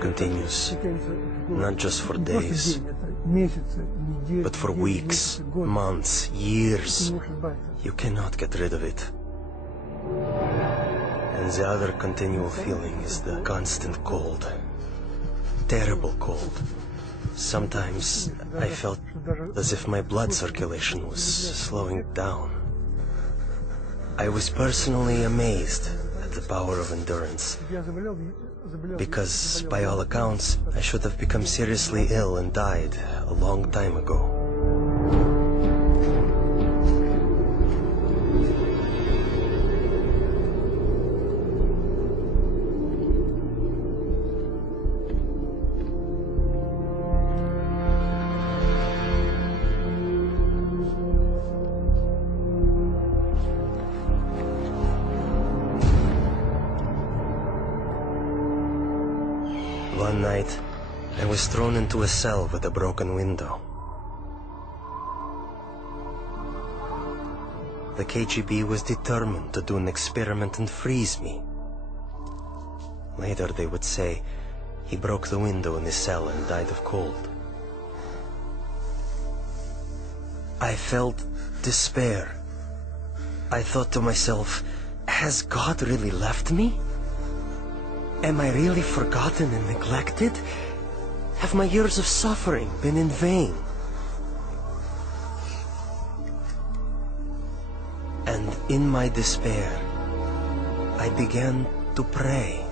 continues, not just for days, but for weeks, months, years. You cannot get rid of it. And the other continual feeling is the constant cold. Terrible cold. Sometimes I felt as if my blood circulation was slowing down. I was personally amazed at the power of endurance, because by all accounts, I should have become seriously ill and died a long time ago. One night, I was thrown into a cell with a broken window. The KGB was determined to do an experiment and freeze me. Later they would say he broke the window in his cell and died of cold. I felt despair. I thought to myself, has God really left me? Am I really forgotten and neglected? Have my years of suffering been in vain? And in my despair, I began to pray.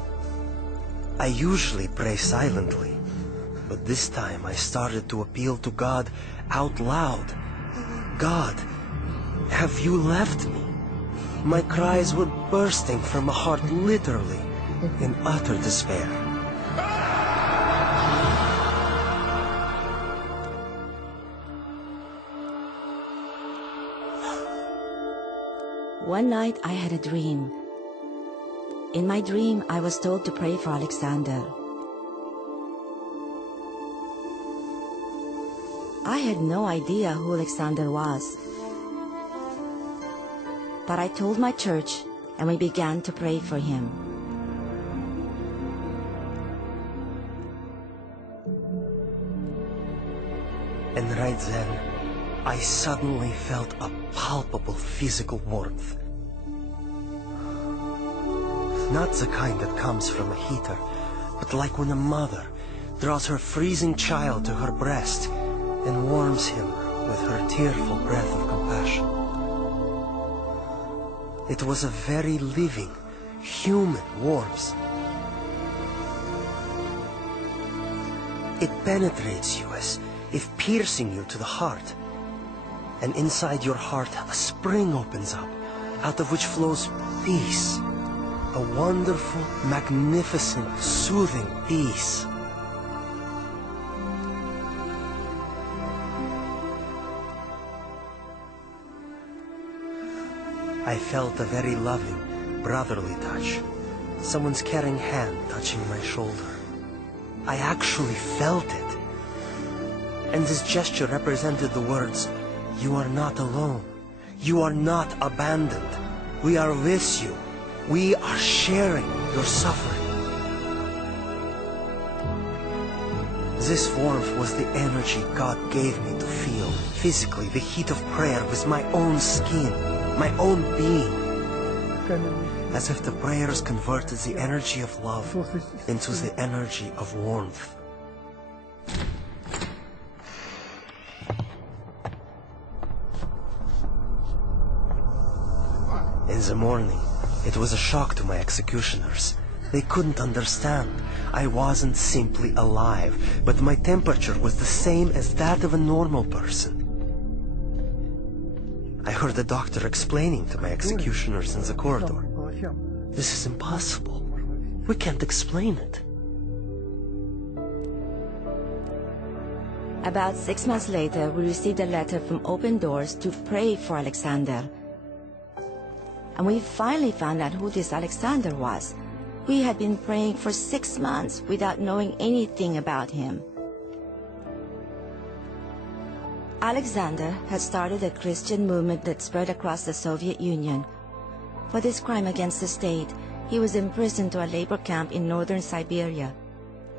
I usually pray silently, but this time I started to appeal to God out loud. God, have you left me? My cries were bursting from my heart literally, in utter despair. One night I had a dream. In my dream, I was told to pray for Alexander. I had no idea who Alexander was. But I told my church, and we began to pray for him. And right then, I suddenly felt a palpable physical warmth. Not the kind that comes from a heater, but like when a mother draws her freezing child to her breast and warms him with her tearful breath of compassion. It was a very living, human warmth. It penetrates you as if piercing you to the heart. And inside your heart, a spring opens up, out of which flows peace. A wonderful, magnificent, soothing peace. I felt a very loving, brotherly touch. Someone's caring hand touching my shoulder. I actually felt it. And this gesture represented the words, "You are not alone. You are not abandoned. We are with you. We are sharing your suffering." This warmth was the energy God gave me to feel physically the heat of prayer with my own skin, my own being. As if the prayers converted the energy of love into the energy of warmth. In the morning, it was a shock to my executioners. They couldn't understand. I wasn't simply alive, but my temperature was the same as that of a normal person. I heard the doctor explaining to my executioners in the corridor, "This is impossible. We can't explain it." About 6 months later, we received a letter from Open Doors to pray for Alexander. And we finally found out who this Alexander was. We had been praying for 6 months without knowing anything about him. Alexander had started a Christian movement that spread across the Soviet Union. For this crime against the state, he was imprisoned to a labor camp in northern Siberia.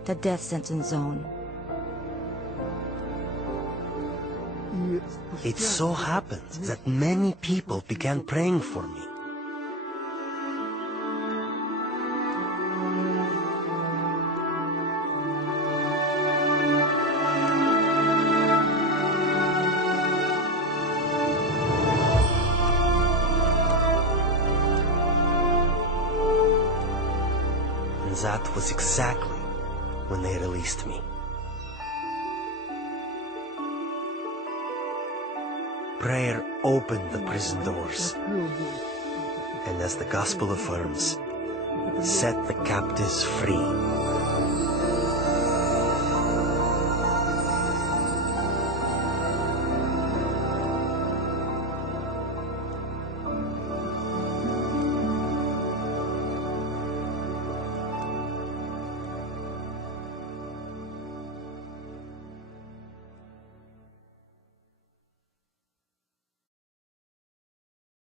the death sentence zone. It so happened that many people began praying for me. And that was exactly when they released me. Prayer opened the prison doors, and as the gospel affirms, set the captives free.